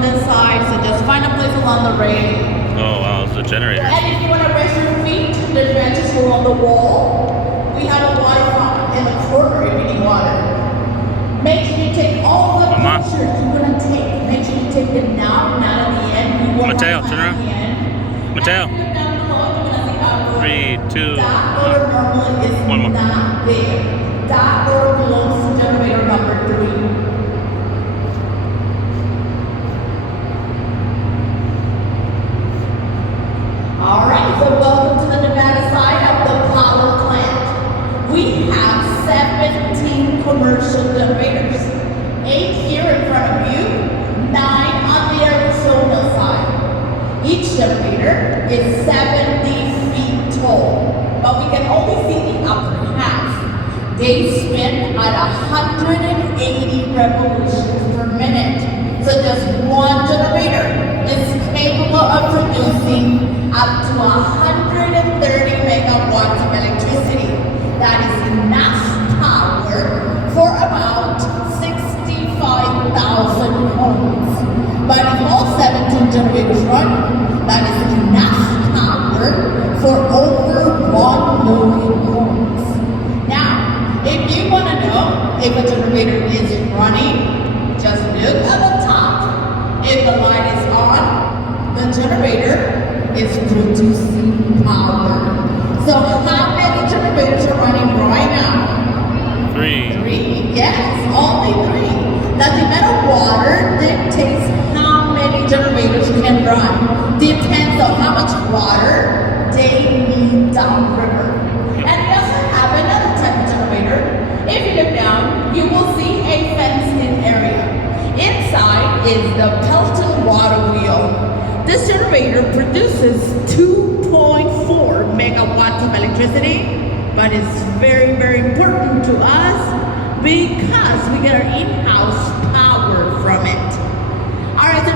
on this side, so just find a place along the rail. Oh wow, it's a generator. And if you want to rest your feet, there's benches along the wall. We have a water fountain in the corner if you need water. Make sure you take all the pictures you're going to take. Make sure you take them now, not at the end. We won't Mateo, have turn time around. at the end. Mateo. And if you look down below, you're going to see how it 3, goes. 2, That order normally is One more. not there. That order belongs to generator number 3. Alright, so welcome to the Nevada side of the power plant. We have 17 commercial generators. 8 here in front of you, 9 on the Arizona side. Each generator is 70 feet tall, but we can only see the upper half. They spin at 180 revolutions per minute. So just one generator is capable of producing up to 130 megawatts of electricity. That is enough power for about 65,000 homes. But if all 17 generators run, that is enough power for over 1 million homes. Now, if you want to know if a generator is running, just look at the top. If the light is on, the generator is producing power. So how many generators are running right now? 3. 3? Yes, only 3. The demand of water dictates how many generators can run. Depends on how much water they need downriver. And we also have another type of generator. If you look down, you will see a fenced-in area. Inside is the Pelton water wheel. This generator produces 2.4 megawatts of electricity, but it's very, very important to us because we get our in-house power from it. All right.